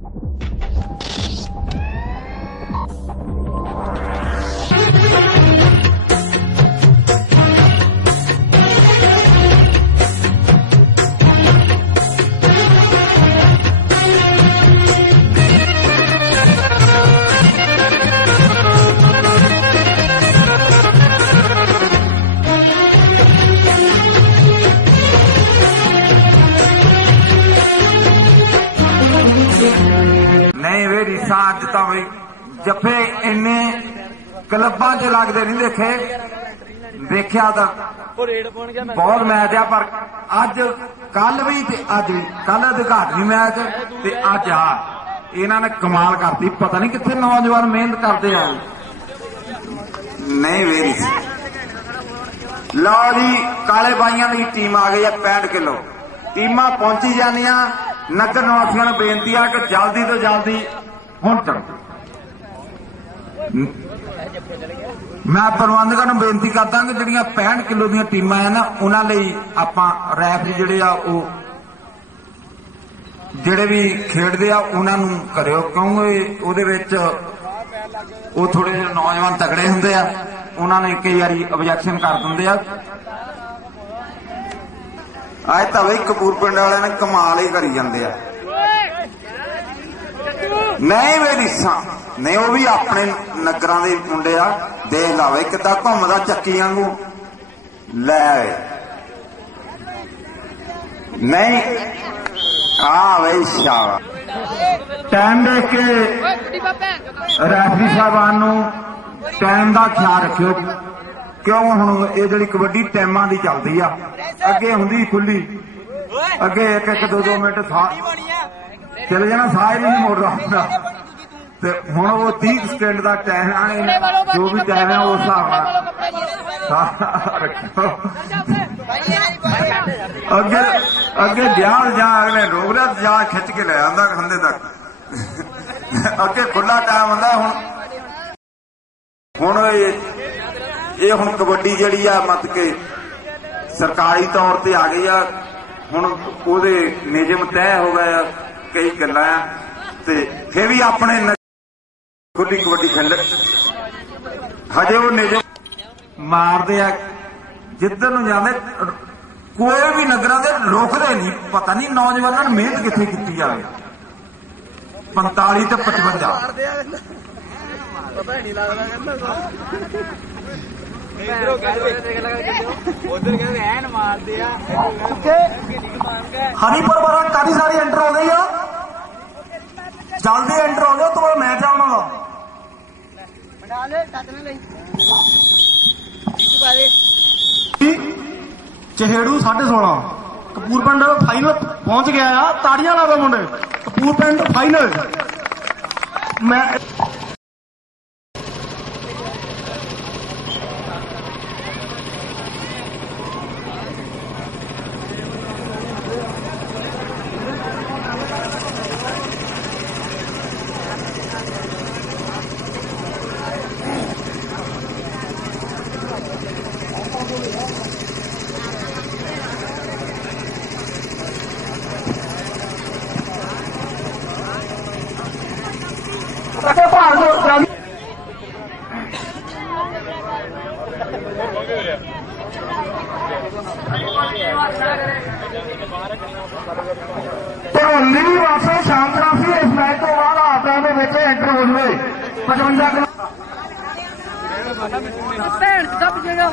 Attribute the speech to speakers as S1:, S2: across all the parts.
S1: Thank you. ਰੀਸਾਂ ਅੱਜ ਜੱਫੇ ਇੰਨੇ ਕਲੱਬਾਂ 'ਚ ਲੱਗਦੇ ਨਹੀਂ ਦੇਖੇ। ਦੇਖਿਆ ਤਾਂ ਬਹੁਤ ਮੈਚ ਆ, ਪਰ ਅੱਜ ਕੱਲ ਵੀ ਤੇ ਅੱਜ ਵੀ। ਕੱਲ ਉਦਘਾਟਨੀ ਮੈਚ ਤੇ ਅੱਜ ਆ। ਇਹਨਾਂ ਨੇ ਕਮਾਲ ਕਰਤੀ। ਪਤਾ ਨਹੀਂ ਕਿੱਥੇ ਨੌਜਵਾਨ ਮਿਹਨਤ ਕਰਦੇ ਆ। ਨਹੀਂ ਵੇਰੀ ਲਓ ਜੀ, ਕਾਲੇ ਬਾਈਆਂ ਦੀ ਟੀਮ ਆ ਗਈ ਹੈ 65 ਕਿਲੋ। ਟੀਮਾਂ ਪਹੁੰਚੀ ਜਾਂਦੀਆਂ। ਨਗਰ ਨਿਵਾਸੀਆਂ ਨੂੰ ਬੇਨਤੀ ਆ ਕਿ ਜਲਦੀ ਤੋਂ ਜਲਦੀ ਹੁਣ ਚਲੋ ਮੈਂ ਪ੍ਰਬੰਧਕਾਂ ਨੂੰ ਬੇਨਤੀ ਕਰਦਾ ਕਿ ਜਿਹੜੀਆਂ 65 ਕਿਲੋ ਦੀਆਂ ਟੀਮਾਂ ਆ ਨਾ, ਉਹਨਾਂ ਲਈ ਆਪਾਂ ਰੈਫਰੀ ਜਿਹੜੇ ਆ ਉਹ ਜਿਹੜੇ ਵੀ ਖੇਡਦੇ ਆ, ਉਹਨਾਂ ਨੂੰ ਕਰਿਓ। ਕਿਉਂਕਿ ਉਹਦੇ ਵਿੱਚ ਉਹ ਥੋੜੇ ਜਿਹੇ ਨੌਜਵਾਨ ਤਗੜੇ ਹੁੰਦੇ ਆ, ਉਹਨਾਂ ਨੇ ਕਈ ਵਾਰੀ ਆਬਜੈਕਸ਼ਨ ਕਰ ਦਿੰਦੇ ਆ। ਆਏ ਤਾਂ ਬਈ ਕਪੂਰ ਪਿੰਡ ਵਾਲਿਆਂ ਨੇ ਕਮਾਲ ਹੀ ਕਰੀ ਜਾਂਦੇ ਆ। ਨਹੀਂ ਵੇ ਰੀਸਾਂ ਨਹੀਂ ਉਹ ਵੀ ਆਪਣੇ ਨਗਰਾਂ ਦੇ ਮੁੰਡੇ ਆ। ਦੇਖ ਲਾਵੇ ਕਿੱਦਾਂ ਘੁੰਮਦਾ ਚੱਕੀ ਵਾਂਗੂ। ਲੈ। ਨਹੀਂ ਆ ਵੇ ਸ਼ਾਵਾ ਟਾਈਮ ਦੇਖ ਕੇ ਰੈਫਰੀ ਸਾਹਿਬਾਨ ਨੂੰ ਟਾਈਮ ਦਾ ਖਿਆਲ ਰੱਖਿਓ। ਕਿਉਂ ਹੁਣ ਇਹ ਜਿਹੜੀ ਕਬੱਡੀ ਟਾਈਮਾਂ ਦੀ ਚੱਲਦੀ ਆ। ਅੱਗੇ ਹੁੰਦੀ ਖੁੱਲੀ। ਅੱਗੇ ਇੱਕ ਇੱਕ ਦੋ ਦੋ ਮਿੰਟ ਸਾਹ ਚਲੇ ਜਾਣਾ ਸਾਹ ਹੀ ਨਹੀਂ ਮੋੜ ਰਹਾ ਤੇ ਹੁਣ ਉਹ 30 ਸਕਿੰਟ ਦਾ ਟਾਈਮ ਆ ਜੋ ਵੀ ਟਾਈਮ ਹੈ ਉਸ ਹਿਸਾਬ ਨਾਲ। ਅੱਗੇ ਅੱਗੇ ਵਿਆਹ ਜਾ ਅਗਲੇ ਰੋਗਲਾ ਜਾ ਖਿੱਚ ਕੇ ਲੈ ਆਂਦਾ ਖੰਦੇ ਤੱਕ। ਅੱਗੇ ਖੁੱਲਾ ਟਾਈਮ ਹੁੰਦਾ ਹੁਣ। ਹੁਣ ਇਹ ਇਹ ਹੁਣ ਕਬੱਡੀ ਜਿਹੜੀ ਆ ਮਤ ਕੇ ਸਰਕਾਰੀ ਤੌਰ ਤੇ ਆ ਗਈ ਆ। ਹੁਣ ਉਹਦੇ ਨਿਯਮ ਤੈਅ ਹੋ ਗਏ ਆ। ਕਈ ਗੱਲਾਂ ਤੇ ਫਿਰ ਵੀ ਆਪਣੇ ਖੁੱਲੀ ਕਬੱਡੀ ਖੇਡ ਹਜੇ ਉਹ ਨਿਯਮ ਮਾਰਦੇ ਆ, ਜਿੱਧਰ ਨੂੰ ਜਾਂਦੇ, ਕੋਈ ਵੀ ਨਗਰਾਂ ਦੇ ਰੋਕਦੇ ਨਹੀਂ। ਪਤਾ ਨਹੀਂ ਨੌਜਵਾਨਾਂ ਨੇ ਮਿਹਨਤ ਕਿੱਥੇ ਕੀਤੀ ਜਾਵੇ। 45 ਤੇ 55
S2: ਪਤਾ ਨਹੀਂ ਲੱਗਦਾ ਕਹਿੰਦਾ। ਇਧਰੋਂ ਕਹਿੰਦੇ ਉਧਰ ਕਹਿੰਦੇ ਐਨ ਮਾਰਦੇ ਆ।
S3: ਹਰੀਪੁਰ ਵਾਲਾ ਕਾਫੀ ਸਾਰੀ ਐਂਟਰ ਹੋ ਗਈ ਆ? ਜਲਦੀ ਐਂਟਰ ਹੋ ਜਾਓ ਤੁਹਾਡਾ ਮੈਚ ਆ ਉਹਨਾਂ ਦਾ। ਚਹੇੜੂ 16.5 ਕਪੂਰ ਪਿੰਡ ਫਾਈਨਲ ਪਹੁੰਚ ਗਿਆ ਆ ਤਾੜੀਆਂ ਲਾਵੇ ਮੁੰਡੇ। ਕਪੂਰ ਪਿੰਡ ਫਾਈਨਲ ਮੈਂ ਅੱਗੇ ਭਾਗ ਲਓ ਜਲਦੀ ਤੇ ਹੁੰਦੀ ਵਾਸਤੇ ਸ਼ਾਮ ਟਰਾਫੀ ਇਸ ਮੈਚ ਤੋਂ ਬਾਅਦ ਆਪਰਾਂ ਦੇ ਵਿੱਚ ਐਂਟਰ ਹੋ ਜਵੇ 55 ਕਿਲੋ
S4: ਭੈਣ ਦੱਬ ਜਿਹੜਾ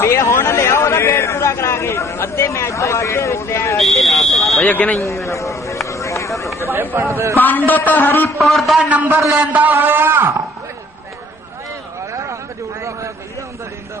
S2: ਵੀ ਹੁਣ ਲਿਆ ਉਹਦਾ ਵੇਟ ਪੂਰਾ ਕਰਾ ਕੇ ਅੱਧੇ ਮੈਚ ਤੋਂ ਅੱਧੇ ਵਿੱਚ ਅੱਧੇ ਮੈਚ ਭਾਈ ਅੱਗੇ ਨਹੀਂ।
S5: ਪੰਡਤ ਹਰੀਪੁਰ ਦਾ ਨੰਬਰ ਲੈਂਦਾ ਹੋਇਆ
S2: ਜੋੜਦਾ ਹੋਇਆ ਵਧੀਆ ਹੁੰਦਾ ਲੈਂਦਾ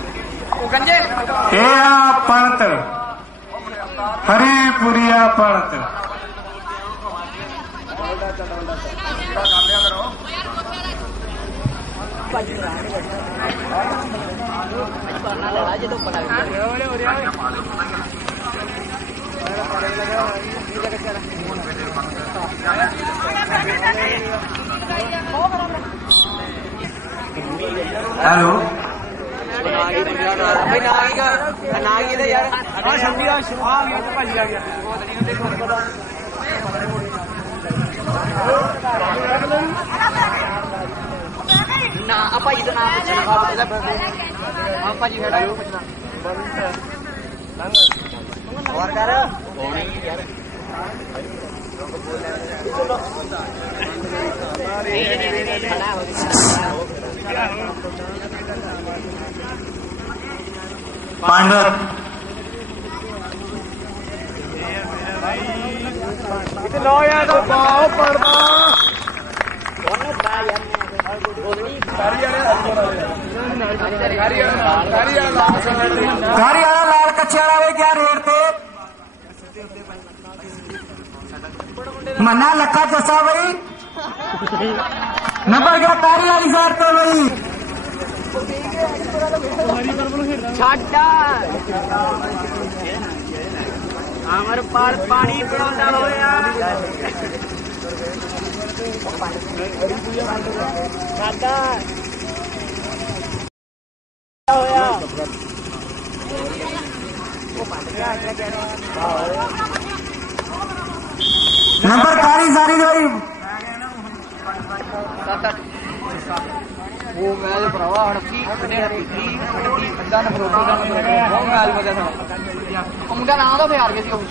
S3: ਪੰਤ
S2: ਕਰਨਾ ਲੈਣਾ ਜਦੋਂ ਪਤਾ
S3: ਹੈਲੋ
S2: ਬਈ ਨਾ ਕੀ ਕਰ ਨਾ ਕੀ ਤੇ ਯਾਰ ਆ ਛੰਡੀ ਆ ਆ ਗਿਆ ਤੇ ਭਾਜੀ ਆ ਗਿਆ ਨਾ ਆ ਭਾਜੀ ਦਾ ਨਾਮ ਪੁੱਛਣਾ ਆ ਇਹਦਾ ਬਰਥਡੇ ਆ ਭਾਜੀ ਫੇੜਾ ਪੁੱਛਣਾ ਹੋਰ ਕਰ ਯਾਰ ਖੜਾ ਹੋ ਗਿਆ
S3: ਪੰਡਤ
S2: ਲੋ ਯਾਰ ਤਾਂ ਯਾਰ ਉਹਨੀ ਸਾਰੀ
S3: ਕਾਰੀ ਵਾਲਾ ਲਾਲ ਕੱਛੇ ਵਾਲਾ ਵੇ, ਕਿਆ ਰੇਟ ਤੇ? ਮੰਨਾ ਲੱਖਾ ਜੱਸਾ ਬਈ। ਨੰਬਰ ਕਿਆ ਕਾਰੀ ਵਾਲੀ ਸਾਈਡ ਤੇ ਬਈ।
S2: ਛੱਡ। ਅਮਰ ਪਾਰ ਪਾਣੀ ਪਿਲਾਉਂਦਾ ਹੋਇਆ। ਛੱਡ ਹੋਇਆ।
S3: ਨੰਬਰ ਕਾਰੀ ਸਾਰੀ ਦੇ ਬਈ।
S2: ਉਹ ਭਰਾਵਾ ਅੱਧਾ ਨੰਬਰ ਦਾ ਨੰਬਰ ਬਹੁਤ ਵਜਾ ਮੁੰਡਾ ਨਾਂ ਦਾ ਪਿਆਰ ਕੇ ਸੀ ਉਹ।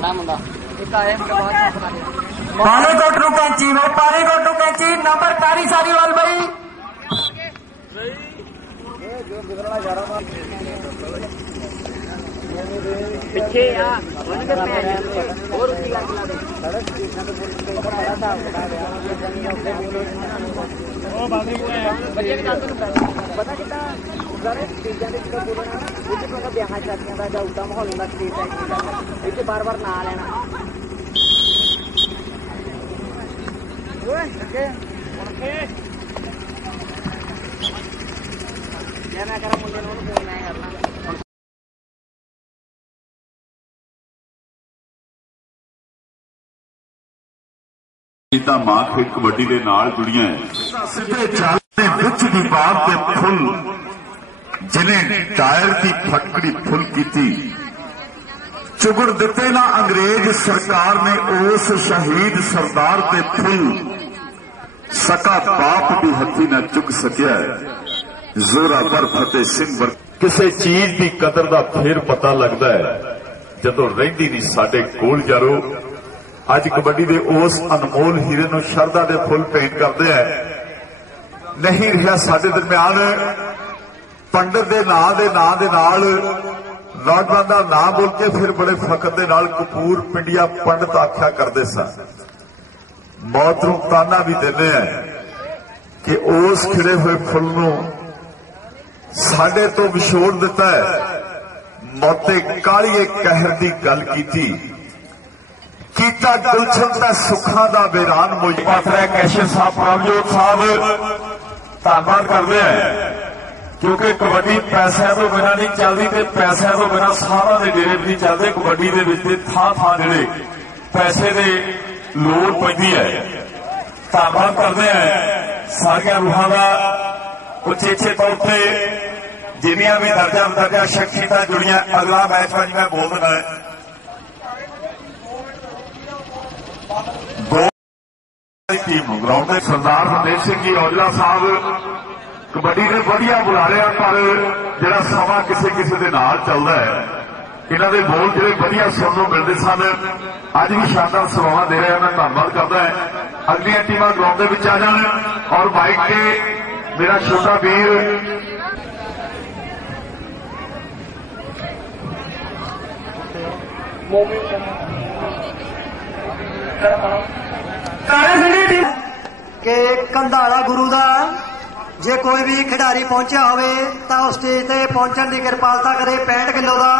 S2: ਨਾ ਮੁੰਡਾ। ਇੱਕ ਆਇਆ ਮੁੰਡਾ ਬਾਅਦ ਬਣਾ
S3: ਪਾਲੇ ਕੋਟ ਨੂੰ ਕੈਂਚੀ ਵੇ ਪਾਲੇ ਕੋਟ ਨੂੰ ਕੈਂਚੀ ਨੰਬਰ ਕਾਰੀ ਸਾਰੀ ਵਾਲ ਬਈ।
S2: ਪਿੱਛੇ ਆ, ਉਹਨੇ ਤੇ ਭੈਣ ਹੋਰ ਉੱਚੀ ਕਰਕੇ ਲਾ ਦੇ। ਬੱਚੇ ਵੀ ਜਾਂਦੇ ਪਤਾ। ਕਿੱਦਾਂ ਸਾਰੇ ਚੀਜ਼ਾਂ ਦੇ ਵਿੱਚ ਬੋਲਣਾ ਇੱਥੇ ਤੋਂ ਵਿਆਹਾਂ ਸ਼ਾਦੀਆਂ ਦਾ ਜਾਂ ਉਦਾਂ ਮਾਹੌਲ ਹੁੰਦਾ ਸਟੇਜ ਦਾ, ਇੱਥੇ ਬਾਰ-ਬਾਰ ਨਾਂ ਲੈਣਾ। ਓਏ, ਅੱਗੇ। ਯਾਰ ਮੈਂ ਕਰਾਂ ਮੁੰਡੇ ਨੂੰ ਫੋਨ ਆਇਆ ਕਰਨਾ।
S4: ਤਾਂ ਮਾਂ ਖੇਡ ਕਬੱਡੀ ਦੇ ਨਾਲ ਜੁੜੀਆਂ ਹੈ ਸਿੱਧੇ ਚਾਲ ਦੇ ਵਿੱਚ ਦੀ ਬਾਤ ਦੇ ਫੁੱਲ। ਜਿਨੇ ਟਾਇਰ ਦੀ ਫਟਕੜੀ ਫੁੱਲ ਕੀਤੀ। ਚੁਗੜ ਦਿੱਤੇ ਨਾ ਅੰਗਰੇਜ਼ ਸਰਕਾਰ ਨੇ ਉਸ ਸ਼ਹੀਦ ਸਰਦਾਰ ਤੇ ਫੁੱਲ। ਸਕਾ ਬਾਪ ਦੀ ਹੱਥੀ ਨਾ ਚੁੱਕ ਸਕਿਆ ਜ਼ੋਰਾ ਪਰ ਫਤਿਹ ਸਿੰਘ ਵਰ ਕਿਸੇ ਚੀਜ਼ ਦੀ ਕਦਰ ਦਾ ਫੇਰ ਪਤਾ ਲੱਗਦਾ ਹੈ ਜਦੋਂ ਰਹਿੰਦੀ ਨਹੀਂ ਸਾਡੇ ਕੋਲ ਯਾਰੋ ਅੱਜ ਕਬੱਡੀ ਦੇ ਉਸ ਅਨਮੋਲ ਹੀਰੇ ਨੂੰ ਸ਼ਰਧਾ ਦੇ ਫੁੱਲ ਭੇਂਟ ਕਰਦੇ ਆ। ਨਹੀਂ ਰਿਹਾ ਸਾਡੇ ਦਰਮਿਆਨ। ਪੰਡਤ ਦੇ ਨਾਂ ਦੇ ਨਾਂ ਦੇ ਨਾਲ, ਨੌਜਵਾਨ ਦਾ ਨਾਂ ਬੋਲ ਕੇ ਫਿਰ ਬੜੇ ਫਖਰ ਦੇ ਨਾਲ ਕਪੂਰ ਪਿੰਡੀਆ ਪੰਡਤ ਆਖਿਆ ਕਰਦੇ ਸਨ। ਮੌਤ ਨੂੰ ਤਾਨਾ ਵੀ ਦਿੰਦੇ ਆ ਕਿ ਉਸ ਖਿੜੇ ਹੋਏ ਫੁੱਲ ਨੂੰ ਸਾਡੇ ਤੋਂ ਵਿਛੋੜ ਦਿੱਤਾ ਹੈ। ਮੌਤੇ ਕਾਲੀਏ ਕਹਿਰ ਦੀ ਗੱਲ ਕੀਤੀ। ਕੀਤਾ ਗੁਲਸ਼ਨ ਦਾ ਸੁੱਖਾਂ ਦਾ ਵੀਰਾਨ ਮੁਝ ਪਾਤਰਾ ਕੈਸ਼ਨ ਸਾਹਿਬ, ਪ੍ਰਭਜੋਤ ਸਾਹਿਬ। ਧੰਨਵਾਦ ਕਰਦੇ ਆ ਕਿਉਂਕਿ ਕਬੱਡੀ ਪੈਸਿਆਂ ਤੋਂ ਬਿਨਾਂ ਨਹੀਂ ਚੱਲਦੀ ਤੇ ਪੈਸਿਆਂ ਤੋਂ ਬਿਨਾਂ ਸਾਰਾ ਦੇ ਡੇਰੇ ਵੀ ਚੱਲਦੇ। ਕਬੱਡੀ ਦੇ ਵਿੱਚ ਤੇ ਥਾਂ ਥਾਂ ਜਿਹੜੇ ਪੈਸੇ ਦੇ ਲੋੜ ਪੈਂਦੀ ਹੈ। ਧੰਨਵਾਦ ਕਰਦੇ ਆ ਸਾਰੀਆਂ ਰੂਹਾਂ ਦਾ ਉਚੇਚੇ ਤੌਰ ਤੇ, ਜਿੰਨੀਆਂ ਵੀ ਦਰਜਾ ਦਰਜਾ ਸ਼ਖਸੀਅਤਾਂ ਜੁੜੀਆਂ, ਅਗਲਾ ਮੈਚ ਵਿੱਚ ਮੈਂ ਬੋਲ ਦਿੰਦਾ ਹੈ ਦੋ ਦੀ ਟੀਮ ਗਰਾਊਂਡ ਦੇ ਸਰਦਾਰ ਹਰਦੇਵ ਸਿੰਘ ਜੀ, ਔਜਲਾ ਸਾਹਿਬ, ਕਬੱਡੀ ਦੇ ਵਧੀਆ ਬੁਲਾ ਰਿਹਾ ਪਰ ਜਿਹੜਾ ਸਮਾਂ ਕਿਸੇ ਕਿਸੇ ਦੇ ਨਾਲ ਚੱਲਦਾ ਹੈ, ਇਹਨਾਂ ਦੇ ਬੋਲ ਜਿਹੜੇ ਵਧੀਆ ਸੁਣਨ ਨੂੰ ਮਿਲਦੇ ਸਨ, ਅੱਜ ਵੀ ਸ਼ਾਨਦਾਰ ਸੇਵਾਵਾਂ ਦੇ ਰਿਹਾ, ਮੈਂ ਧੰਨਵਾਦ ਕਰਦਾ ਹਾਂ। ਅਗਲੀਆਂ ਟੀਮਾਂ ਗਰਾਊਂਡ ਦੇ ਵਿੱਚ ਆ ਜਾਣ, ਔਰ ਬਾਈਕ ਤੇ ਮੇਰਾ ਛੋਟਾ ਵੀਰ
S3: ਸਾਰੇ ਸੰਗੀ ਟੀਮ ਕਿ ਕੰਧਾਲਾ ਗੁਰੂ ਦਾ
S6: ਜੇ ਕੋਈ ਵੀ ਖਿਡਾਰੀ ਪਹੁੰਚਿਆ ਹੋਵੇ ਤਾਂ ਉਹ ਸਟੇਜ ਤੇ ਪਹੁੰਚਣ ਦੀ ਕਿਰਪਾਲਤਾ ਕਰੇ 65 ਕਿਲੋ ਦਾ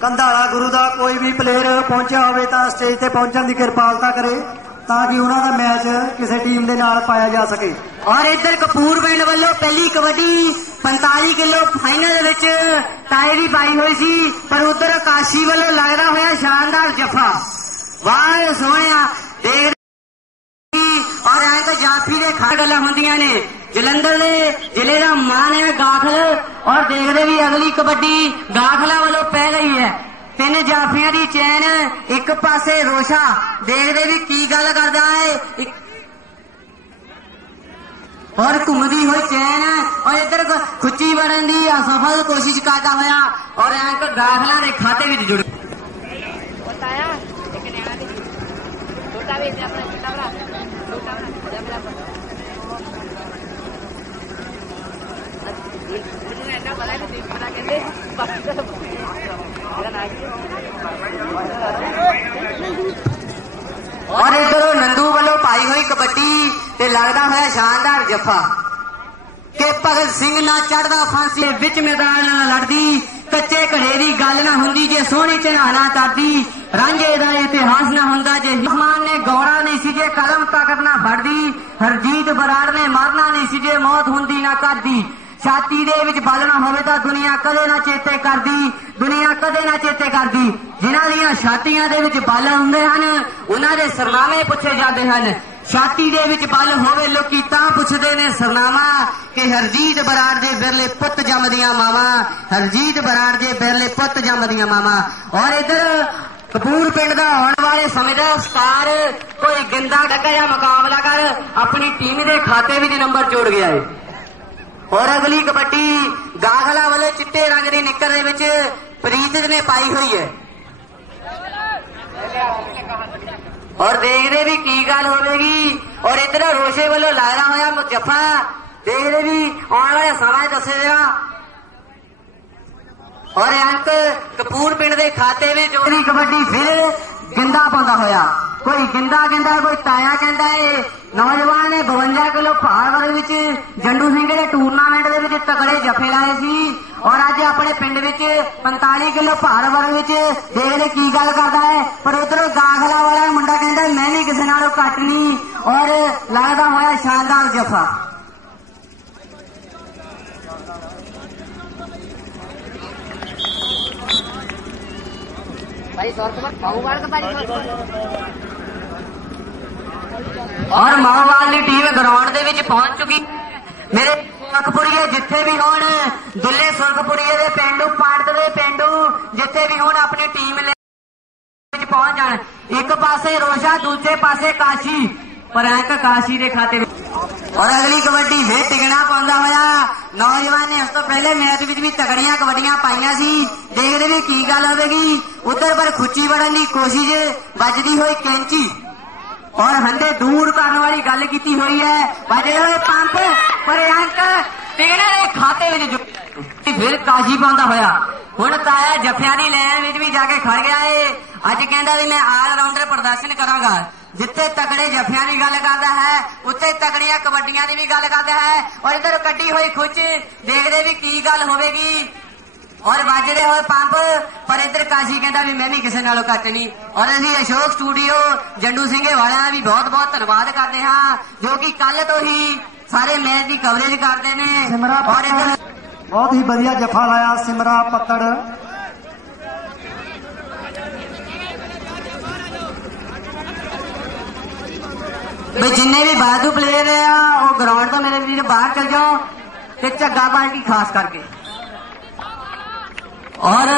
S6: ਕੰਧਾਲਾ ਗੁਰੂ ਦਾ ਕੋਈ ਵੀ ਪਲੇਅਰ ਪਹੁੰਚਿਆ ਹੋਵੇ ਤਾਂ ਸਟੇਜ ਤੇ ਪਹੁੰਚਣ ਦੀ ਕਿਰਪਾਲਤਾ ਕਰੇ ਤਾਂ ਕਿ ਉਹਨਾਂ ਦਾ ਮੈਚ ਕਿਸੇ ਟੀਮ ਦੇ ਨਾਲ ਪਾਇਆ ਜਾ ਸਕੇ।
S5: ਔਰ ਇੱਧਰ ਕਪੂਰ ਪਿੰਡ ਵੱਲੋਂ ਪਹਿਲੀ ਕਬੱਡੀ 45 ਕਿਲੋ ਫਾਈਨਲ ਦੇ ਵਿੱਚ ਟਾਈ ਵੀ ਪਾਈ ਹੋਈ ਸੀ ਪਰ ਉਧਰ ਕਾਸ਼ੀ ਵੱਲੋਂ ਲੱਗਦਾ ਹੋਇਆ ਸ਼ਾਨਦਾਰ ਜਫਾ। ਵਾਹ ਸੋਹਣਿਆ ਦੇਖ ਲੱਸੀ ਦੇ ਖਾਣ ਗੱਲਾਂ ਹੁੰਦੀਆਂ ਨੇ। ਜਲੰਧਰ ਦੇ ਜ਼ਿਲ੍ਹੇ ਦਾ ਮਾਨ ਹੈ ਗਾਖਲ ਔਰ ਦੇਖਦੇ ਵੀ ਅਗਲੀ ਕਬੱਡੀ ਗਾਖਲਾ ਵੱਲੋਂ ਪੈ ਗਈ ਹੈ। ਤਿੰਨ ਜਾਫੀਆਂ ਦੀ ਚੈਨ, ਇੱਕ ਪਾਸੇ ਰੋਸ਼ਾ। ਦੇਖਦੇ ਵੀ ਕੀ ਗੱਲ ਕਰਦਾ ਹੈ। ਔਰ ਘੁੰਮਦੀ ਹੋਈ ਚੈਨ ਔਰ ਇੱਧਰ ਖੁੱਚੀ ਵੜਨ ਦੀ ਅਸਫਲ ਕੋਸ਼ਿਸ਼ ਕਰਦਾ ਹੋਇਆ ਔਰ ਐਂਕ ਗਾਖਲਾ ਦੇ ਖਾਤੇ ਵਿੱਚ ਜੁੜ
S7: ਬਤਾਇਆ, ਇੱਕ ਨਿਆਣਾ ਦੇ ਛੋਟਾ ਵੀ ਆਪਣਾ ਛੋਟਾ ਭਰਾ।
S5: ਔਰ ਇਧਰੋਂ ਨੰਦੂ ਵੱਲੋਂ ਪਾਈ ਹੋਈ ਕਬੱਡੀ ਤੇ ਲੱਗਦਾ ਹੋਇਆ ਸ਼ਾਨਦਾਰ ਜੱਫਾ ਕਿ ਭਗਤ ਸਿੰਘ ਨਾ ਚੜਦਾ ਫਾਂਸੀ ਦੇ ਵਿੱਚ ਮੈਦਾਨ ਨਾਲ ਲੜਦੀ, ਕੱਚੇ ਘੜੇ ਦੀ ਗੱਲ ਨਾ ਹੁੰਦੀ, ਜੇ ਸੋਹਣੇ ਚਨਾਣਾ ਕਰਦੀ, ਰਾਂਝੇ ਹਰਜੀਤ ਬਰਾੜ ਨੇ ਮਰਨਾ ਨਹੀਂ ਸੀ ਜੇ ਮੌਤ ਹੁੰਦੀ ਨਾ ਕਰਦੀ ਛਾਤੀ ਦੇ ਵਿੱਚ ਬਲ ਨਾ ਹੋਵੇ ਤਾਂ ਦੁਨੀਆ ਕਦੇ ਨਾ ਚੇਤੇ ਕਰਦੀ ਦੁਨੀਆ ਕਦੇ ਨਾ ਚੇਤੇ ਕਰਦੀ ਜਿਨ੍ਹਾਂ ਦੀਆਂ ਛਾਤੀਆਂ ਦੇ ਵਿੱਚ ਬਲ ਹੁੰਦੇ ਹਨ ਉਹਨਾਂ ਦੇ ਸਰਨਾਮੇ ਪੁੱਛੇ ਜਾਂਦੇ ਹਨ ਛਾਤੀ ਦੇ ਵਿੱਚ ਬਲ ਹੋਵੇ ਲੋਕੀ ਤਾਂ ਪੁੱਛਦੇ ਨੇ ਸਰਨਾਮਾ ਕਿ ਹਰਜੀਤ ਬਰਾੜ ਦੇ ਬਿਰਲੇ ਪੁੱਤ ਜੰਮਦੀਆਂ ਮਾਵਾਂ ਹਰਜੀਤ ਬਰਾੜ ਦੇ ਬਿਰਲੇ ਪੁੱਤ ਜੰਮਦੀਆਂ ਮਾਵਾਂ ਔਰ ਇਧਰ ਕਪੂਰ ਪਿੰਡ ਦਾ ਆਉਣ ਵਾਲੇ ਸਮੇਂ ਦਾ ਸਟਾਰ, ਕੋਈ ਗਿੰਦਾ ਡੱਕਾ ਜਾਂ ਮੁਕਾਬਲਾ ਕਰ, ਆਪਣੀ ਟੀਮ ਦੇ ਖਾਤੇ ਵਿੱਚ ਨੰਬਰ ਜੋੜ ਗਿਆ ਹੈ ਔਰ ਅਗਲੀ ਕਬੱਡੀ ਗਾਖਲਾ ਵਾਲੇ ਚਿੱਟੇ ਰੰਗ ਦੀ ਨਿੱਕਰ ਦੇ ਵਿੱਚ ਪ੍ਰੀਤ ਨੇ ਪਾਈ ਹੋਈ ਹੈ ਔਰ ਦੇਖਦੇ ਵੀ ਕੀ ਗੱਲ ਹੋਵੇਗੀ। ਔਰ ਇਧਰ ਰੋਸ਼ੇ ਵੱਲੋਂ ਲਾਇਆ ਹੋਇਆ ਜੱਫਾ ਦੇਖਦੇ ਵੀ ਆਉਣ ਵਾਲੇ ਸਮਾਂ ਦੱਸੇਗਾ ਔਰ ਅੰਕ ਕਪੂਰ ਪਿੰਡ ਦੇ ਖਾਤੇ ਵਿੱਚ ਉਹਦੀ ਕਬੱਡੀ ਫਿਰ ਗਿੰਦਾ ਪਾਉਂਦਾ ਹੋਇਆ। ਕੋਈ ਗਿੰਦਾ ਗਿੰਦਾ ਕੋਈ ਤਾਇਆ ਕਹਿੰਦਾ ਏ। ਨੌਜਵਾਨ ਨੇ 52 ਕਿਲੋ ਭਾਰ ਵਰਗ ਵਿੱਚ ਜੰਡੂ ਸਿੰਘ ਦੇ ਟੂਰਨਾਮੈਂਟ ਦੇ ਵਿੱਚ ਤਕੜੇ ਜਫ਼ੇ ਲਾਏ ਸੀ। ਔਰ ਅੱਜ ਆਪਣੇ ਪਿੰਡ ਵਿੱਚ 45 ਕਿਲੋ ਭਾਰ ਵਰਗ ਵਿੱਚ ਦੇਖਦੇ ਕੀ ਗੱਲ ਕਰਦਾ ਹੈ ਪਰ ਉਧਰੋਂ ਦਾਖਲਾ ਵਾਲਾ ਮੁੰਡਾ ਕਹਿੰਦਾ, ਮੈਂ ਵੀ ਕਿਸੇ ਨਾਲੋਂ ਘੱਟ ਨਹੀਂ। ਔਰ ਲੱਗਦਾ ਹੋਇਆ ਸ਼ਾਨਦਾਰ ਜਫ਼ਾ। ਔਰ ਮਾਹਵਾਲ ਦੀ ਟੀਮ ਗਰਾਊਂਡ ਦੇ ਵਿੱਚ ਪਹੁੰਚ ਚੁੱਕੀ। ਮੇਰੇ ਸੁਰਖਪੁਰੀਏ ਜਿੱਥੇ ਵੀ ਹੋਣ, ਦੁੱਲੇ ਸੁਰਖਪੁਰੀਏ ਦੇ ਪਿੰਡੂ ਪਾੜਤ ਦੇ ਪਿੰਡੂ ਜਿੱਥੇ ਵੀ ਹੋਣ, ਆਪਣੀ ਟੀਮ ਲੈ ਵਿੱਚ ਪਹੁੰਚ ਜਾਣ। ਇੱਕ ਪਾਸੇ ਰੋਸ਼ਾ ਦੂਜੇ ਪਾਸੇ ਕਾਸ਼ੀ। ਪਰ ਐਂਕ ਕਾਸ਼ੀ ਦੇ ਖਾਤੇ ਵਿੱਚ ਔਰ ਅਗਲੀ ਕਬੱਡੀ ਫੇਰ ਟਿਕਣਾ ਪਾਉਂਦਾ ਹੋਇਆ। ਨੌਜਵਾਨ ਨੇ ਉਸ ਤੋਂ ਪਹਿਲੇ ਮੈਚ ਵਿੱਚ ਵੀ ਤਗੜੀਆਂ ਕਬੱਡੀਆਂ ਪਾਈਆਂ ਸੀ। ਦੇਖਦੇ ਵੀ ਕੀ ਗੱਲ ਹੋਵੇਗੀ। ਉਧਰ ਪਰ ਖੁੱਚੀ ਵੜਨ ਦੀ ਕੋਸ਼ਿਸ਼ ਵੱਜਦੀ ਹੋਈ ਕੈਂਚੀ। ਔਰ ਹੰਦੇ ਦੂਰ ਕਰਨ ਵਾਲੀ ਗੱਲ ਕੀਤੀ ਹੋਈ ਹੈ। ਵੱਜਦੇ ਹੋਏ ਪੰਪ ਪਰ ਅੰਕ ਟਿਕਣਾ ਦੇ ਖਾਤੇ ਵਿੱਚ ਜੁੜ ਫਿਰ ਕਾਜੀ ਪਾਉਂਦਾ ਹੋਇਆ। ਹੁਣ ਤਾਇਆ ਜੱਫਿਆਂ ਦੀ ਲੈਣ ਵਿੱਚ ਵੀ ਜਾ ਕੇ ਖੜ ਗਿਆ ਏ। ਅੱਜ ਕਹਿੰਦਾ ਵੀ ਮੈਂ ਆਲ ਰਾਉਂਡਰ ਪ੍ਰਦਰਸ਼ਨ ਕਰਾਂਗਾ। ਜਿੱਥੇ ਤਕੜੇ ਜੱਫਿਆਂ ਦੀ ਗੱਲ ਕਰਦਾ ਹੈ ਉੱਥੇ ਤਕੜੀਆਂ ਕਬੱਡੀਆਂ ਦੀ ਵੀ ਗੱਲ ਕਰਦਾ ਹੈ ਔਰ ਇਧਰ ਕੱਢੀ ਹੋਈ ਖੁੱਚ ਦੇਖਦੇ ਵੀ ਕੀ ਗੱਲ ਹੋਵੇਗੀ। ਔਰ ਵੱਜਦੇ ਹੋਏ ਪੰਪ ਪਰ ਇੱਧਰ ਕਾਸ਼ੀ ਕਹਿੰਦਾ ਵੀ ਮੈਂ ਵੀ ਕਿਸੇ ਨਾਲੋਂ ਘੱਟ ਨਹੀਂ। ਔਰ ਅਸੀਂ ਅਸ਼ੋਕ ਸਟੂਡੀਓ ਜੰਡੂ ਸਿੰਘੇ ਵਾਲਿਆਂ ਦਾ ਵੀ ਬਹੁਤ ਬਹੁਤ ਧੰਨਵਾਦ ਕਰਦੇ ਹਾਂ ਜੋ ਕਿ ਕੱਲ ਤੋਂ ਹੀ ਸਾਰੇ ਮੈਚ ਦੀ ਕਵਰੇਜ ਕਰਦੇ ਨੇ।
S6: ਸਿਮਰਾ
S5: ਔਰ ਇੱਧਰ
S6: ਬਹੁਤ ਹੀ ਵਧੀਆ ਜੱਫਾ ਲਾਇਆ ਸਿਮਰਾ ਪੱਤੜ।
S5: ਵੀ ਜਿੰਨੇ ਵੀ ਬਾਦੂ ਪਲੇਅਰ ਆ, ਉਹ ਗਰਾਊਂਡ ਤੋਂ ਮੇਰੇ ਵੀਰ ਬਾਹਰ ਚਲ ਜਾਓ ਤੇ ਝੱਗਾ ਪਾਰਟੀ ਖਾਸ ਕਰਕੇ। ਔਰ